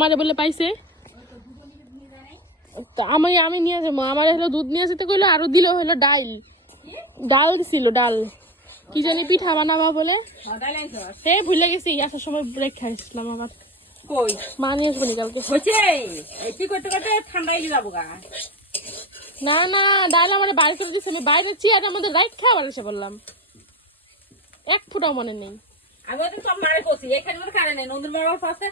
আমারে বলে পাইছে? তো আমি আমি নিয়ে যাব। আমার হলো দুধ নিয়ে যেতে কইলো আরও দিল হলো ডাল। ডাল দিছিল ডাল। কি জানি পিঠা বানাবা বলে। হে ভুলে গেছি আসার সময় ব্রেক খাইছিলাম আবার। কই? মা নিয়ে আসব কালকে। এই কি করতে করতে ঠান্ডা হয়ে যাব গা? না না ডাল আমার বাইরে করে দিচ্ছে আমি বাইরে চেয়ারের আমাদের রাইট খাবার এসে বললাম। এক ফুটাও মনে নেই। আমি তো সব মারে করছি এখানে কারণ নেই। নদীর মারার পাশে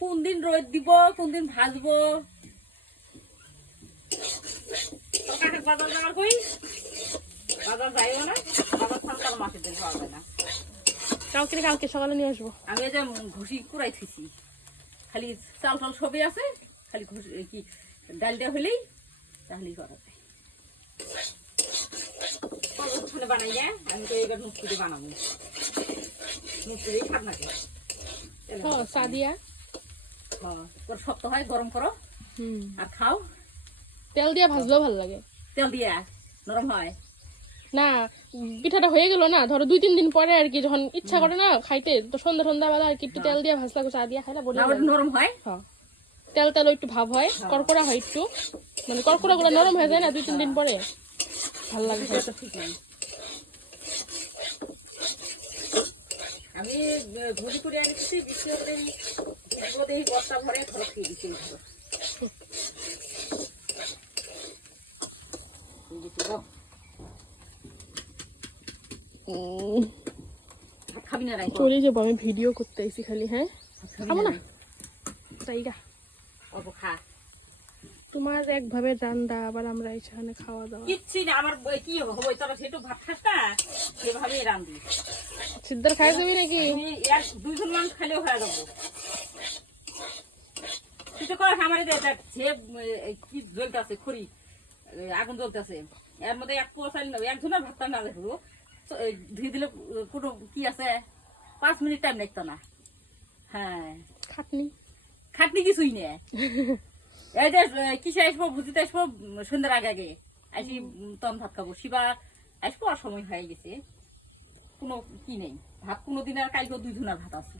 কোন দিন রোদ দিব কোন দিন ভাজবো তোর বাজার যাওয়ার কই? বাজার যাইও না বাজার সরকার মাসের দিন পাওয়া যায় না। কালকে কালকে সকালে নিয়ে আসব। আমি এই যে ঘুষি কুড়াই থুইছি। খালি চাল টাল সবই আছে খালি ঘুষি কি ডালটা হলেই তাহলেই করা যায়। বানাই না আমি তো এবার মুক্তিতে বানাবো। মুক্তিতেই খাব নাকি ও সাদিয়া তোর শক্ত হয় গরম করো। আর খাও। তেল দিয়ে ভাজলেও ভালো লাগে। তেল দিয়ে নরম হয়। না পিঠাটা হয়ে গেল না ধরো দুই তিন দিন পরে আর কি যখন ইচ্ছা করে না খাইতে তো সন্ধ্যা সন্ধ্যা বেলা আর কি একটু তেল দিয়ে ভাজলা চা দিয়ে খাইলে বলে নরম হয়। হ্যাঁ। তেল তেল একটু ভাব হয় কড়কড়া হয় একটু। মানে কড়কড়া গুলো নরম হয়ে যায় না দুই তিন দিন পরে। ভালো লাগে আমি করে আনিছি বিক্রি করে এগুলো দিয়ে বস্তা ভরে খেয়ে দিচ্ছি চলে যাব আমি ভিডিও করতে এসি খালি হ্যাঁ? খাব না অল্প খা। তোমার একভাবে রান্না আবার আমরা এখানে খাওয়া দাওয়া কিচ্ছি না আমার কি হবে? তোরা সেটু ভাত খাস না সেভাবেই রান্ধি সিদ্ধার খাই যাবি নাকি? এক মানুষ খালেও হয়ে যাব। কর যে কি জ্বলতেছে খড়ি আগুন জ্বলতেছে। এর মধ্যে এক পোয়া চাল নেবে একজনের ভাতটা না দেখব ধুয়ে দিলে কোনো কি আছে? পাঁচ মিনিট টাইম না। হ্যাঁ। খাটনি। খাটনি কিছুই নেই। এই যে কিসে আসব আসব? সন্ধ্যার আগে আগে। আসি তখন ভাত খাব। শিবা আসব আর সময় হয়ে গেছে। কোনো কি নেই। ভাত কোনো দিন আর কালকে দুই ধুনার ভাত আছে।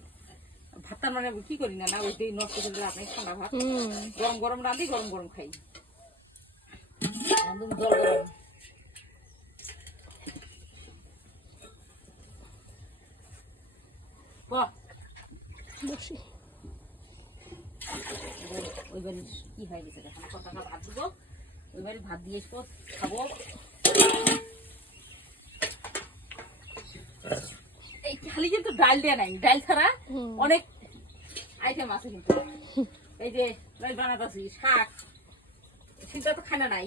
ভাতটা মানে কি করি না না ওই নষ্ট করে দিলে আপনি ঠান্ডা ভাত। গরম গরম রাঁধি গরম গরম খাই। একদম জল গরম। বসি। ওই বাড়ি কি হয়ে গেছে ভাত দিব। ওই বাড়ি ভাত দিয়ে এসবো খাব এই খালি কিন্তু ডাল দেয়া নাই। ডাল ছাড়া অনেক আইটেম আছে কিন্তু। এই যে বানাতেছি শাক। সেটা তো খানা নাই।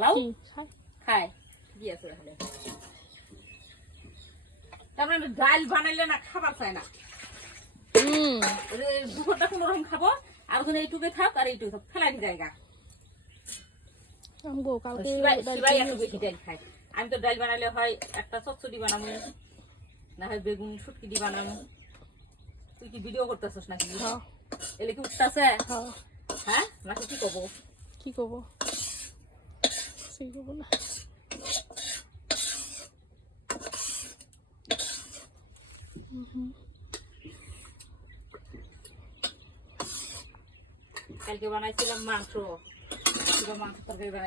লাউ? খাই? খায়। কি আছে তাহলে। তারপরে ডাল বানাইলে না খাবার চায় না। দুপুরটা কোনো রকম খাব আর ওখানে এইটুকু থাক আর এইটুকু থাক। ফেলাই জায়গা। আমি তো ডাল বানালে হয় একটা চচ্চড়ি বানাবো। না হয় বেগুন শুটকিটি বানাবো তুই কি ভিডিও করতেছিস নাকি? হ্যাঁ। এলে কি উঠতেছে? হ্যাঁ। হ্যাঁ? নাকি কি করব? কি করব? সেই করব না। কালকে বানাইছিলাম মাংস মাংস তরকারি বানাই